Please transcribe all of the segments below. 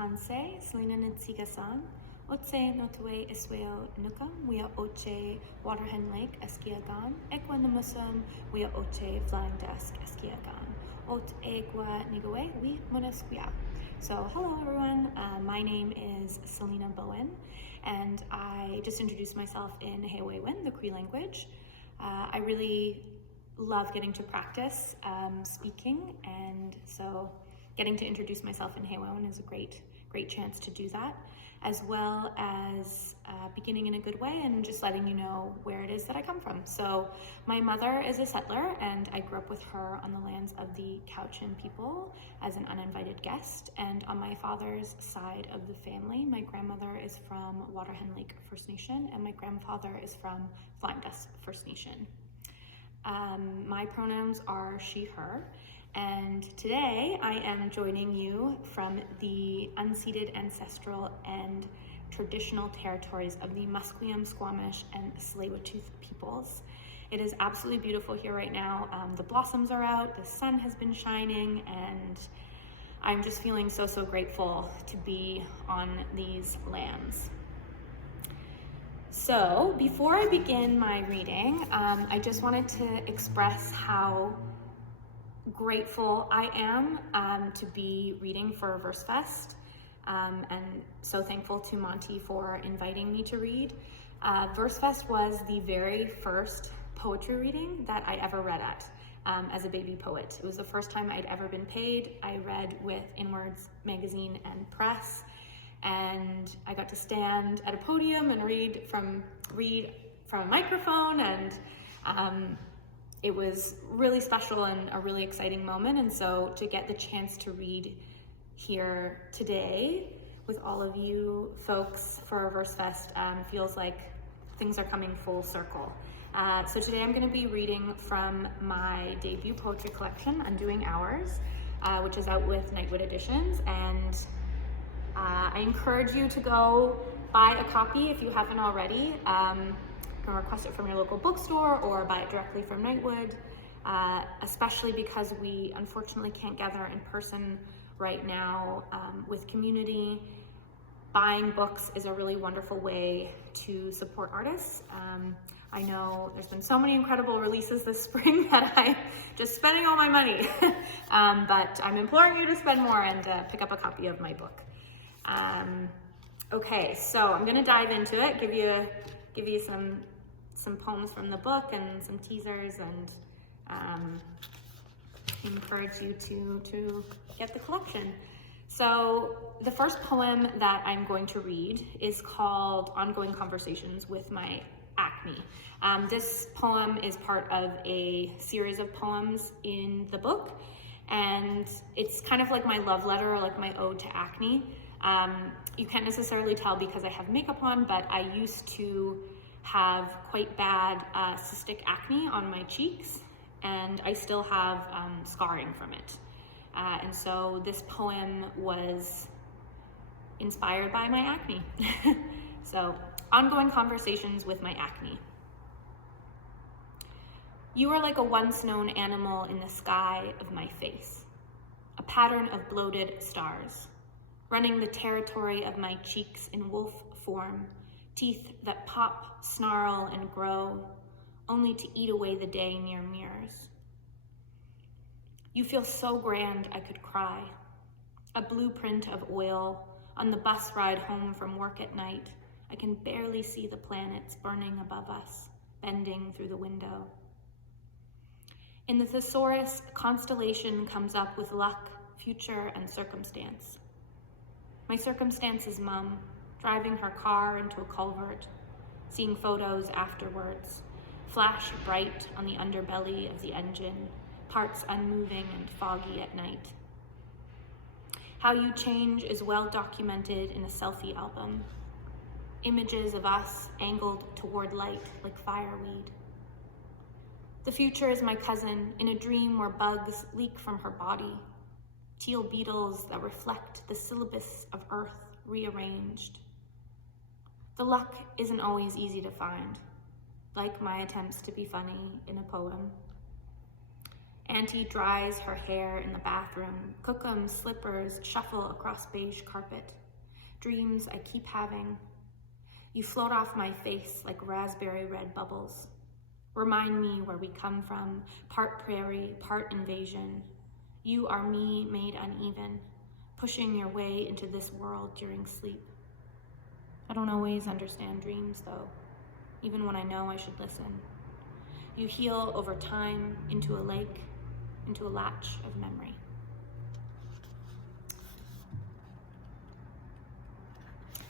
Tanse, Selina Ntsigasan, Otse Notue Isweo Nukam, Wea Oche Waterhen Lake Eskiagan, Ekwa Namusum, Wea Oche Flying Desk Eskiagan, Ot Egwa Nigawe, We Monasquia. So hello everyone, my name is Selina Boan, and I just introduced myself in Hewewen, the Cree language. I really love getting to practice speaking, and so getting to introduce myself in Hewewen is a great chance to do that, as well as beginning in a good way and just letting you know where it is that I come from. So my mother is a settler, and I grew up with her on the lands of the Cowichan people as an uninvited guest. And on my father's side of the family, my grandmother is from Waterhen Lake First Nation, and my grandfather is from Flying Desk First Nation. My pronouns are she, her, and today I am joining you from the unceded ancestral and traditional territories of the Musqueam, Squamish, and Tsleil-Waututh peoples. It is absolutely beautiful here right now. The blossoms are out, the sun has been shining, and I'm just feeling so grateful to be on these lands. So before I begin my reading, I just wanted to express how grateful I am to be reading for VERSeFest, and so thankful to Monty for inviting me to read. VERSeFest was the very first poetry reading that I ever read at as a baby poet. It was the first time I'd ever been paid. I read with Inwards Magazine and Press, and I got to stand at a podium and read from a microphone, and it was really special and a really exciting moment. And so to get the chance to read here today with all of you folks for VERSeFest feels like things are coming full circle. So today I'm going to be reading from my debut poetry collection, Undoing Hours, which is out with Nightwood Editions, and I encourage you to go buy a copy if you haven't already. You can request it from your local bookstore or buy it directly from Nightwood, especially because we unfortunately can't gather in person right now with community. Buying books is a really wonderful way to support artists. I know there's been so many incredible releases this spring that I'm just spending all my money, but I'm imploring you to spend more and pick up a copy of my book. Okay, so I'm gonna dive into it, give you some poems from the book and some teasers, and encourage you to get the collection. So the first poem that I'm going to read is called Ongoing Conversations with My Acne. This poem is part of a series of poems in the book, and it's kind of like my love letter, or like my ode to acne. You can't necessarily tell because I have makeup on, but I used to have quite bad cystic acne on my cheeks, and I still have scarring from it. And so this poem was inspired by my acne. So, Ongoing Conversations with My Acne. You are like a once known animal in the sky of my face, a pattern of bloated stars, running the territory of my cheeks in wolf form, teeth that pop, snarl, and grow, only to eat away the day near mirrors. You feel so grand I could cry, a blueprint of oil. On the bus ride home from work at night, I can barely see the planets burning above us, bending through the window. In the thesaurus, constellation comes up with luck, future, and circumstance. My circumstance is Mum, driving her car into a culvert, seeing photos afterwards, flash bright on the underbelly of the engine, parts unmoving and foggy at night. How you change is well documented in a selfie album. Images of us angled toward light like fireweed. The future is my cousin in a dream where bugs leak from her body, teal beetles that reflect the syllabus of Earth rearranged. The luck isn't always easy to find, like my attempts to be funny in a poem. Auntie dries her hair in the bathroom. Cookum's slippers shuffle across beige carpet. Dreams I keep having. You float off my face like raspberry red bubbles. Remind me where we come from, part prairie, part invasion. You are me made uneven, pushing your way into this world during sleep. I don't always understand dreams, though, even when I know I should listen. You heal over time into a lake, into a latch of memory.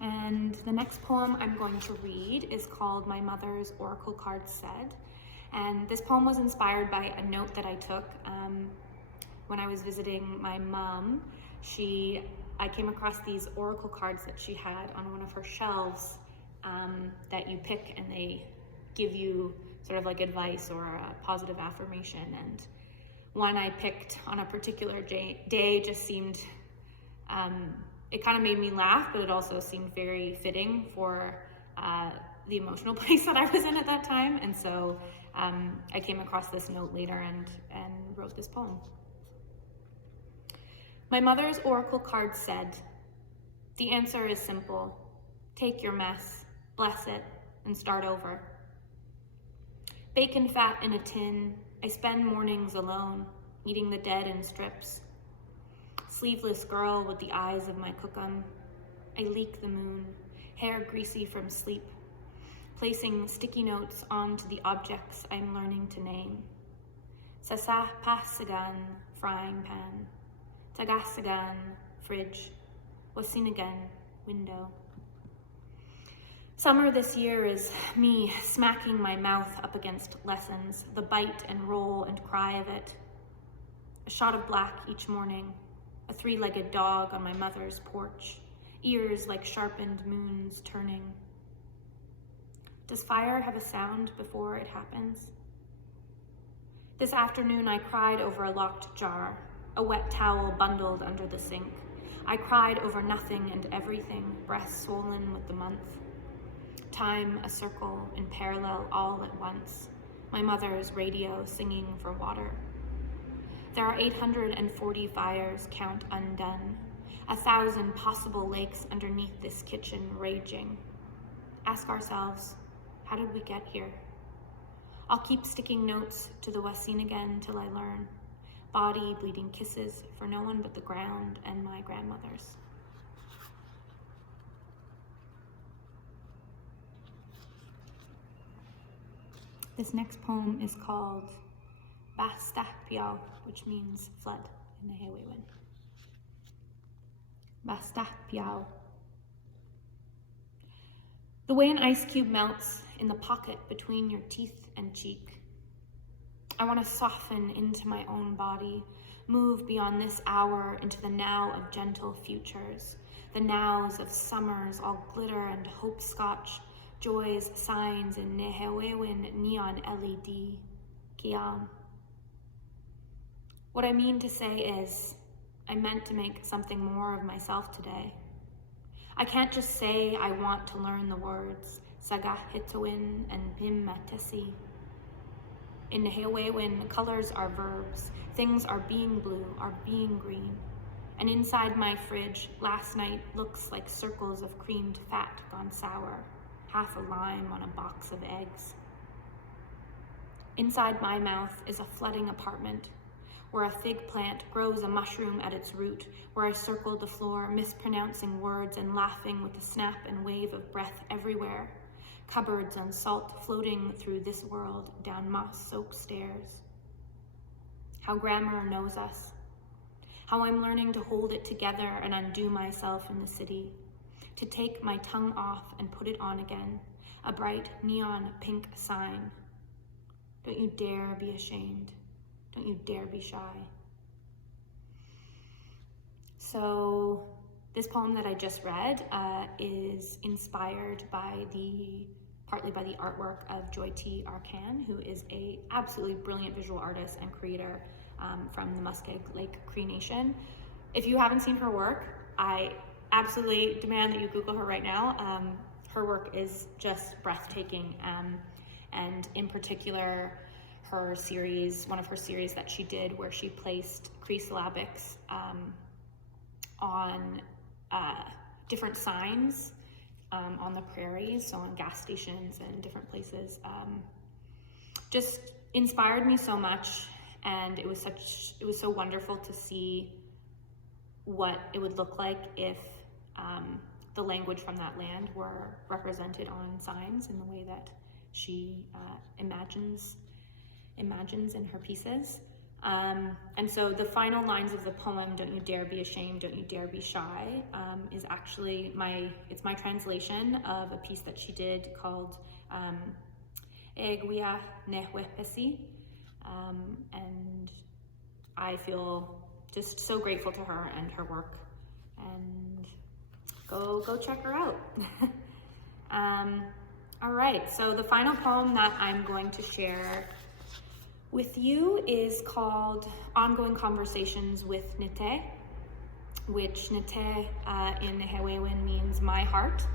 And the next poem I'm going to read is called My Mother's Oracle Card Said. And this poem was inspired by a note that I took when I was visiting my mom. I came across these oracle cards that she had on one of her shelves that you pick, and they give you sort of like advice or a positive affirmation. And one I picked on a particular day just seemed, it kind of made me laugh, but it also seemed very fitting for the emotional place that I was in at that time. And so I came across this note later and wrote this poem. My mother's oracle card said, the answer is simple. Take your mess, bless it, and start over. Bacon fat in a tin, I spend mornings alone, eating the dead in strips. Sleeveless girl with the eyes of my cookum. I leak the moon, hair greasy from sleep, placing sticky notes onto the objects I'm learning to name. Sasa pasagan, frying pan. Tagasagan, fridge. Wasinagan, window. Summer this year is me smacking my mouth up against lessons, the bite and roll and cry of it. A shot of black each morning, a three-legged dog on my mother's porch, ears like sharpened moons turning. Does fire have a sound before it happens? This afternoon I cried over a locked jar, a wet towel bundled under the sink. I cried over nothing and everything, breath swollen with the month. Time a circle in parallel all at once. My mother's radio singing for water. There are 840 fires, count undone. 1,000 possible lakes underneath this kitchen raging. Ask ourselves, how did we get here? I'll keep sticking notes to the Wasinagan till I learn. Body bleeding kisses for no one but the ground and my grandmother's. This next poem is called Basta, which means flood in Nehewewin. Basta. The way an ice cube melts in the pocket between your teeth and cheek. I want to soften into my own body, move beyond this hour into the now of gentle futures, the nows of summers all glitter and hopscotch, joys, signs in Nehewewin neon LED, Kiam. What I mean to say is, I meant to make something more of myself today. I can't just say I want to learn the words, Sagah Hitowin and Pim Matesi. In Nehewewin, colors are verbs, things are being blue, are being green. And inside my fridge, last night looks like circles of creamed fat gone sour, half a lime on a box of eggs. Inside my mouth is a flooding apartment, where a fig plant grows a mushroom at its root, where I circled the floor, mispronouncing words and laughing with a snap and wave of breath everywhere. Cupboards and salt floating through this world down moss-soaked stairs. How grammar knows us. How I'm learning to hold it together and undo myself in the city. To take my tongue off and put it on again. A bright neon pink sign. Don't you dare be ashamed. Don't you dare be shy. So this poem that I just read is inspired partly by the artwork of Joy T. Arcan, who is a absolutely brilliant visual artist and creator from the Muskeg Lake Cree Nation. If you haven't seen her work, I absolutely demand that you Google her right now. Her work is just breathtaking, and in particular, her series, that she did, where she placed Cree-syllabics on different signs on the prairies, so on gas stations and different places. Just inspired me so much, and it was so wonderful to see what it would look like if the language from that land were represented on signs in the way that she imagines in her pieces. And so the final lines of the poem, "Don't you dare be ashamed, don't you dare be shy," is actually it's my translation of a piece that she did called Egwia Nehwepesi. And I feel just so grateful to her and her work, and go check her out. All right, so the final poem that I'm going to share with you is called Ongoing Conversations with Nite, which Nite in Nehewewin means my heart.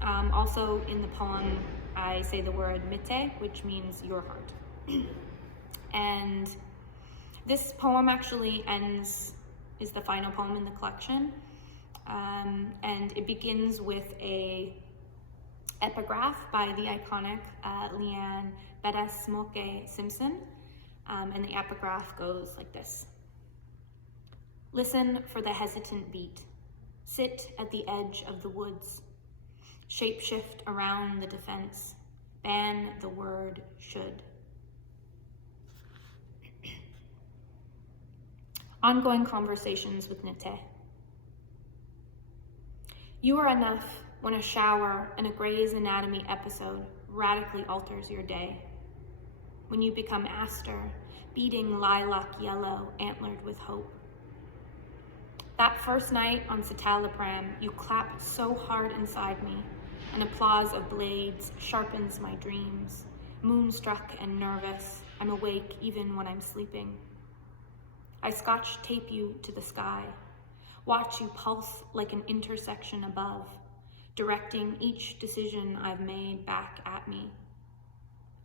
Also in the poem, I say the word Mite, which means your heart. And this poem actually is the final poem in the collection. And it begins with a epigraph by the iconic Leanne Bettis-Smoke Simpson. And the epigraph goes like this. Listen for the hesitant beat. Sit at the edge of the woods. Shapeshift around the defense. Ban the word should. Ongoing Conversations with Nite. You are enough when a shower and a Grey's Anatomy episode radically alters your day. When you become aster, beating lilac yellow, antlered with hope. That first night on Citalopram, you clap so hard inside me, an applause of blades sharpens my dreams. Moonstruck and nervous, I'm awake even when I'm sleeping. I scotch tape you to the sky, watch you pulse like an intersection above, directing each decision I've made back at me.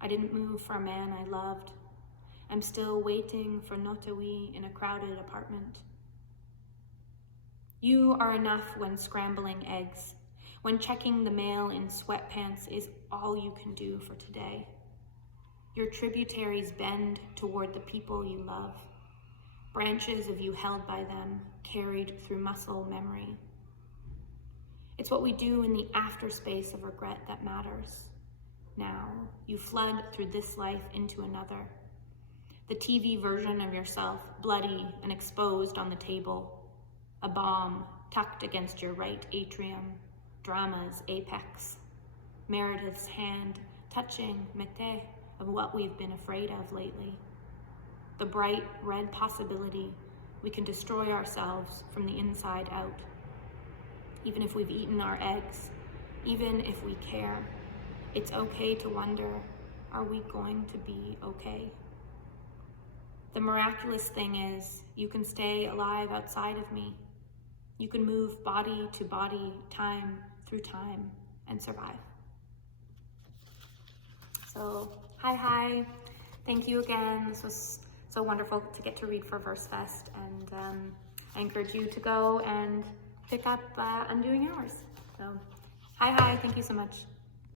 I didn't move for a man I loved. I'm still waiting for Notawi in a crowded apartment. You are enough when scrambling eggs, when checking the mail in sweatpants is all you can do for today. Your tributaries bend toward the people you love, branches of you held by them, carried through muscle memory. It's what we do in the afterspace of regret that matters. Now, you flood through this life into another. The TV version of yourself, bloody and exposed on the table. A bomb tucked against your right atrium. Drama's apex. Meredith's hand touching Mete of what we've been afraid of lately. The bright red possibility we can destroy ourselves from the inside out. Even if we've eaten our eggs, even if we care, it's okay to wonder, are we going to be okay? The miraculous thing is, you can stay alive outside of me. You can move body to body, time through time, and survive. So, hi. Thank you again. This was so wonderful to get to read for VERSeFest, and I encourage you to go and pick up Undoing Hours. So, hi, thank you so much.